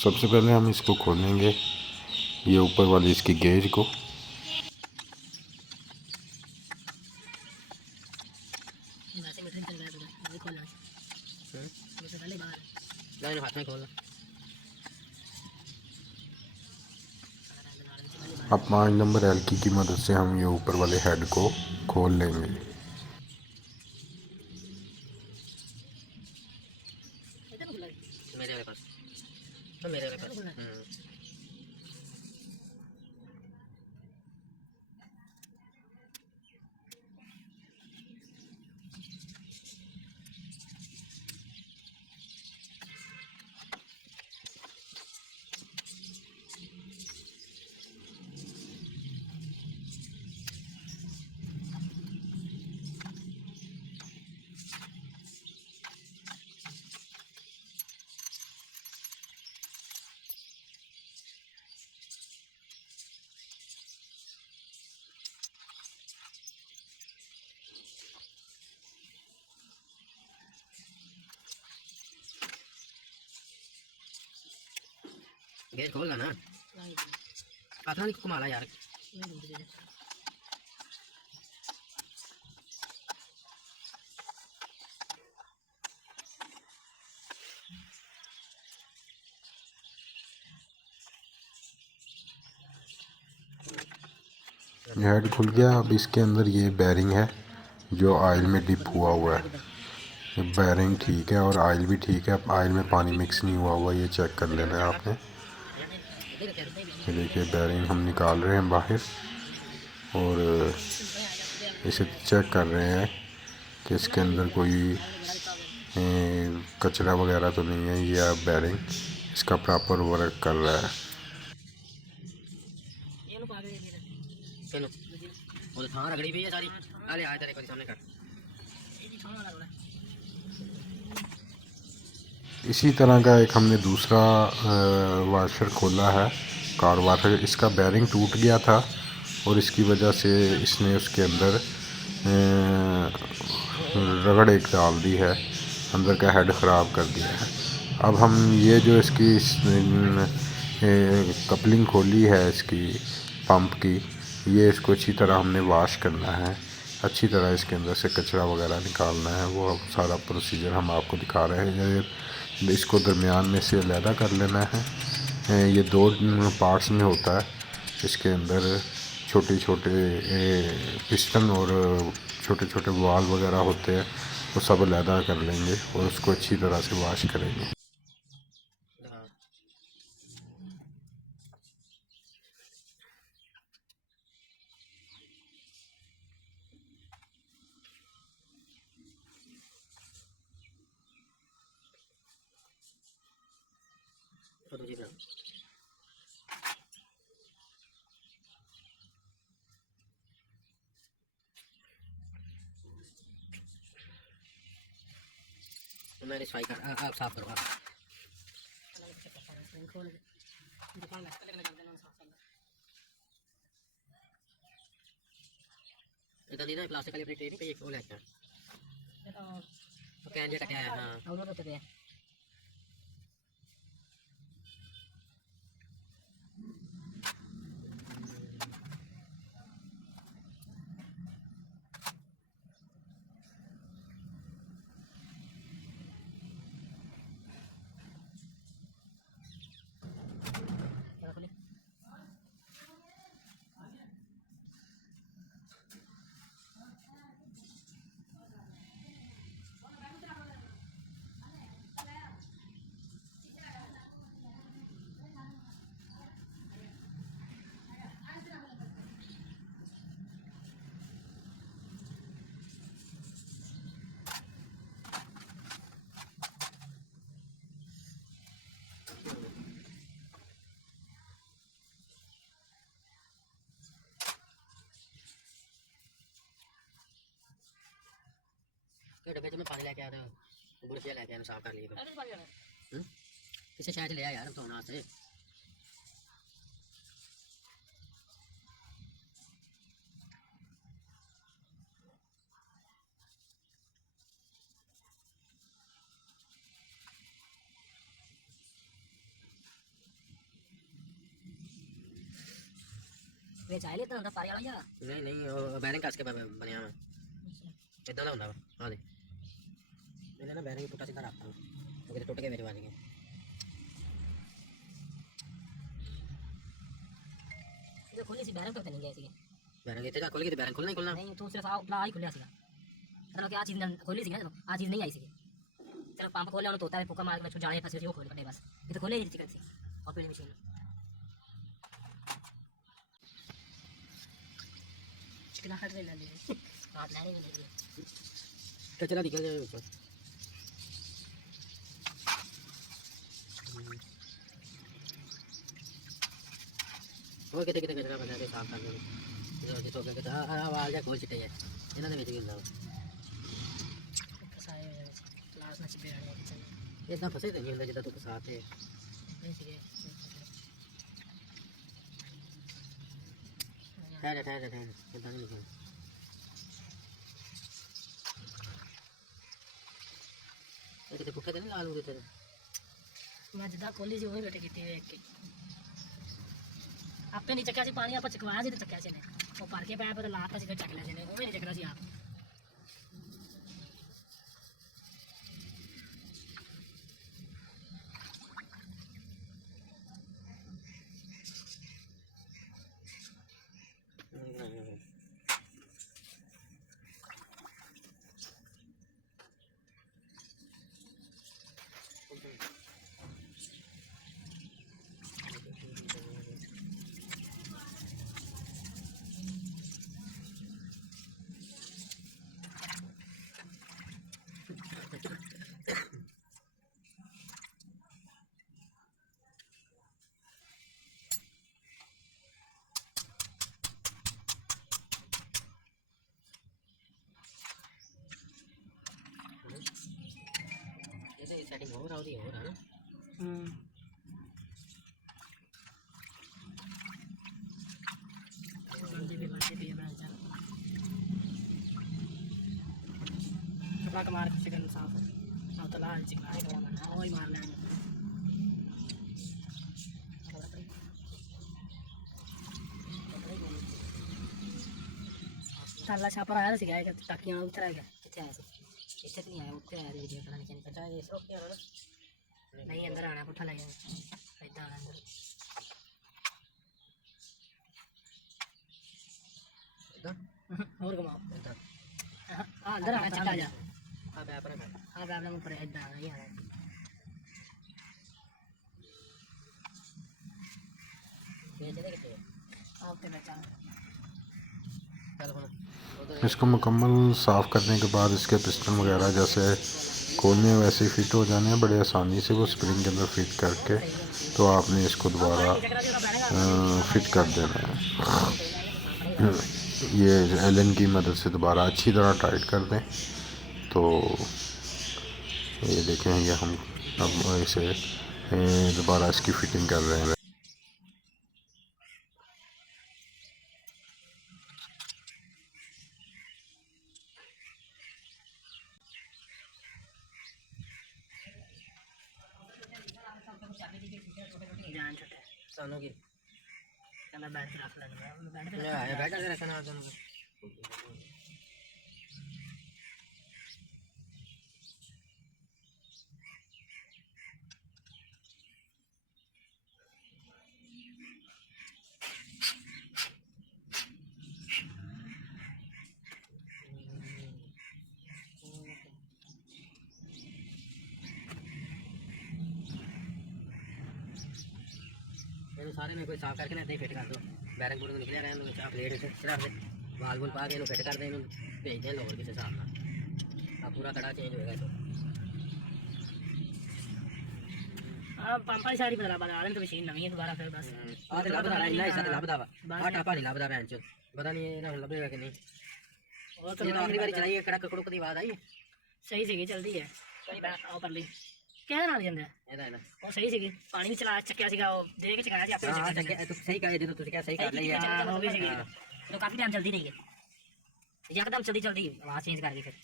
सबसे पहले हम इसको खोलेंगे, ये ऊपर वाली इसकी गेज को। अब 5 नंबर एलकी की मदद से हम ये ऊपर वाले हेड को खोल लेंगे। मेरे पास तो मेरे पास गेट खोल ना पता नहीं कमाला यार। हेड खुल गया। अब इसके अंदर ये बैरिंग है जो ऑयल में डिप हुआ है। ये बैरिंग ठीक है और ऑयल भी ठीक है। अब ऑयल में पानी मिक्स नहीं हुआ, ये चेक कर लेना है आपने। ये देखिए बैरिंग हम निकाल रहे हैं बाहर और इसे चेक कर रहे हैं कि इसके अंदर कोई कचरा वगैरह तो नहीं है। ये अब बैरिंग इसका प्रॉपर वर्क कर रहा है। वो तो रगड़ी हुई है सारी। अरे आ तेरे को सामने कर। इसी तरह का एक हमने दूसरा वाशर खोला है, कार वाशर। इसका बैरिंग टूट गया था और इसकी वजह से इसने उसके अंदर रगड़ एक डाल दी है, अंदर का हेड ख़राब कर दिया है। अब हम ये जो इसकी कपलिंग खोली है इसकी पंप की, ये इसको अच्छी तरह हमने वॉश करना है। अच्छी तरह इसके अंदर से कचरा वगैरह निकालना है। वो सारा प्रोसीजर हम आपको दिखा रहे हैं। इसको दरमियान में से अलहदा कर लेना है। ये 2 पार्ट्स में होता है। इसके अंदर छोटे छोटे पिस्टन और छोटे छोटे वाल वगैरह होते हैं, वो सब अलहदा कर लेंगे और उसको अच्छी तरह से वॉश करेंगे। मैंने सफाई कर आप साफ करो। इधर दी ना प्लास्टिक वाली अपनी ट्रे पे एक वो लेके तो कैन जे कटे आया। हां तो डब्बे में पानी लेके आ रहा हूं। बुढ़िया लेके आना साफ कर लिए तो किसे शायद ले आ यार तो ना से ਵਿੱਚ ਆਇ ਲਿਆ ਤਾਂ ਪਾਰੇ ਵਾਲਾ ਜਾਂ ਨਹੀਂ ਨਹੀਂ ਉਹ ਬੈਰਿੰਗ ਕੱਸ ਕੇ ਬਣਿਆ ਵਾ ਇਦਾਂ ਦਾ ਹੁੰਦਾ ਵਾ ਆ ਦੇ ਇਹਨੇ ਨਾ ਬੈਰਿੰਗ ਪੁੱਟਾ ਸਿੱਧਾ ਰੱਖਤਾ ਉਹ ਕਿਤੇ ਟੁੱਟ ਕੇ ਮੇਰੇ ਵੱਜ ਗਿਆ ਇਹ ਖੋਲੀ ਸੀ ਬੈਰਿੰਗ ਤਾਂ ਨਹੀਂ ਗਿਆ ਸੀ ਬੈਰਿੰਗ ਇੱਥੇ ਜਾ ਖੋਲ ਕੇ ਤੇ ਬੈਰਿੰਗ ਖੋਲਣਾ ਹੀ ਖੋਲਣਾ ਨਹੀਂ ਤੂੰ ਸਿਰਫ ਆ ਹੀ ਖੁੱਲਿਆ ਸੀਗਾ ਮਤਲਬ ਕਿ ਆ ਚੀਜ਼ ਖੋਲੀ ਸੀ ਨਾ ਆ ਚੀਜ਼ ਨਹੀਂ ਆਈ ਸੀ ਚਲੋ ਪੰਪ ਖੋਲਿਆ ਉਹਨੂੰ ਤੋਤਾ ਫੁੱਕਾ ਮਾਰ ਕੇ ਜਾਲੇ ਫਸੇ ਸੀ ਉਹ ਖੋਲ ਕੱਢੇ ਬਸ ਇਹ ਤਾਂ ਖੋਲੇ ਹੀ ਚਿਕਨ ਸੀ ਆਪਣੀ ਮਸ਼ੀਨ चिकना हट ले ले हाथ लाने में लगी कचरा निकल जाए ऊपर वो कितने कितने कचरा बना के साफ कर दो जो तो के आवाज है खोल चिट्टे है इन्होंने ਵਿੱਚ ਗਿੰਦਾ ਫਸਾਏ ਹੋਏ ਕਲਾਸ ਨਾਲ ਚਿੱਬੇ ਰਹਿਣੇ ਕਿਚਨ ਇਦਾਂ ਫਸੇ ਤੇ ਨਹੀਂ ਹੁੰਦਾ ਜਿੱਦਾਂ ਤੂੰ ਫਸਾਤੇ ਨਹੀਂ ਸੀਗੇ ठहर इतना नहीं निकल ये कितने भूखे थे ना लाल हो गए थे मैं जिदा खोली सी वही बेटे की देख के आपे नहीं चक्या सी पानी आप चकवाया सी तो चक्या सी ने वो भर के पाया पर लाता सी फिर चक लिया सी ने वो नहीं चकना सी आप सेटिंग हो रहा है ना कपड़ा का मार चिकन साफ अब तो लाल चिकन है कपड़ा मारना वही मार लेंगे ताला छापर आया सी गया टाकियां उतर आ गया किथे आया सी ਇੱਥੇ ਨਹੀਂ ਆਇਆ ਉੱਤੇ ਆਇਆ ਵੀਡੀਓ ਪਤਾ ਨਹੀਂ ਪਤਾ ਇਹ ਓਕੇ ਆਣਾ ਨਹੀਂ ਅੰਦਰ ਆਣਾ ਪੁੱਠਾ ਲੱਗ ਜਾਣਾ ਇਦਾਂ ਆਣਾ ਅੰਦਰ ਇਦਾਂ ਹੋਰ ਘਮਾਓ ਇਦਾਂ ਆ ਅੰਦਰ ਆਣਾ ਚੱਲ ਜਾ ਆ ਬੈ ਪਰ ਆ ਬੈ ਨਾਲ ਉੱਪਰ ਇਦਾਂ ਆਣਾ ਹੀ ਆਣਾ ਇਹ ਜਿਹੜੇ ਕਿਤੇ ਆ ਉੱਤੇ ਬੈਠਾ ਚੱਲ ਹੁਣ इसको मुकम्मल साफ़ करने के बाद इसके पिस्टन वगैरह जैसे खोलने वैसे फिट हो जाने हैं बड़े आसानी से वो स्प्रिंग के अंदर फिट करके तो आपने इसको दोबारा फिट कर देना है ये एलन की मदद से दोबारा अच्छी तरह टाइट कर दें तो ये देखें ये हम अब इसे दोबारा इसकी फ़िटिंग कर रहे हैं जान छुटे सोनू की कहना बैठ रख लेना बैठ ले बैठ के रखना दोनों को सारे में कोई साफ करके ना फिट कर दो बैरिंग बूरिंग निकले रहे हैं प्लेट रख दे वाल वूल पा के फिट कर दें भेज दें लोग किसी हिसाब से अब पूरा कड़ा चेंज होएगा पंप वाली सारी बदला बना रहे तो मशीन नवी है दोबारा फिर बस आ ते लभदा इन्ना हिस्सा ते लभदा वा आ टापा नहीं लभदा भैन चो पता नहीं ये हुन लभेगा कि नहीं और तो आखिरी बार चलाई कड़क कड़क दी आवाज आई सही सी चलदी है कई बार आओ पर ली कहना ना ਜਾਂਦਾ ਇਹਦਾ ਹੈ ਨਾ ਉਹ ਸਹੀ ਸੀਗੀ ਪਾਣੀ ਵੀ ਚਲਾ ਚੱਕਿਆ ਸੀਗਾ ਉਹ ਦੇ ਕੇ ਚਕਾਇਆ ਸੀ ਆਪੇ ਹਾਂ ਚੱਕਿਆ ਤੂੰ ਸਹੀ ਕਹੇ ਜਦੋਂ ਤੁਸੀਂ ਕਿਹਾ ਸਹੀ ਕਰ ਲਈ ਆ ਹੋ ਗਈ ਸੀਗੀ तो काफी टाइम चलती रही है एकदम चलती चलती आवाज चेंज कर दी फिर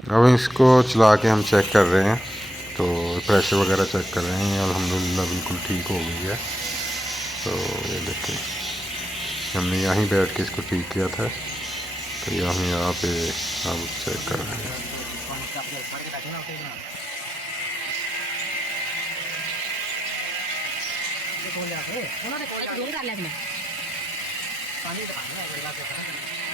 अब इसको चला के हम चेक कर रहे हैं, तो प्रेशर वगैरह चेक कर रहे हैं। अल्हम्दुलिल्लाह बिल्कुल ठीक हो गई है। तो ये देखिए, हमने यहीं बैठ के इसको ठीक किया था, तो हम यहाँ पे अब चेक कर रहे हैं। ਉਹਨਾਂ ਦੇ ਕੋਲ ਜਾ ਕੇ ਕਰ ਲਿਆ ਸੀ ਮੈਂ ਪਾਣੀ ਤਾਂ ਪਾਣੀ ਹੈ ਬੜੀ ਬਾਤ ਹੈ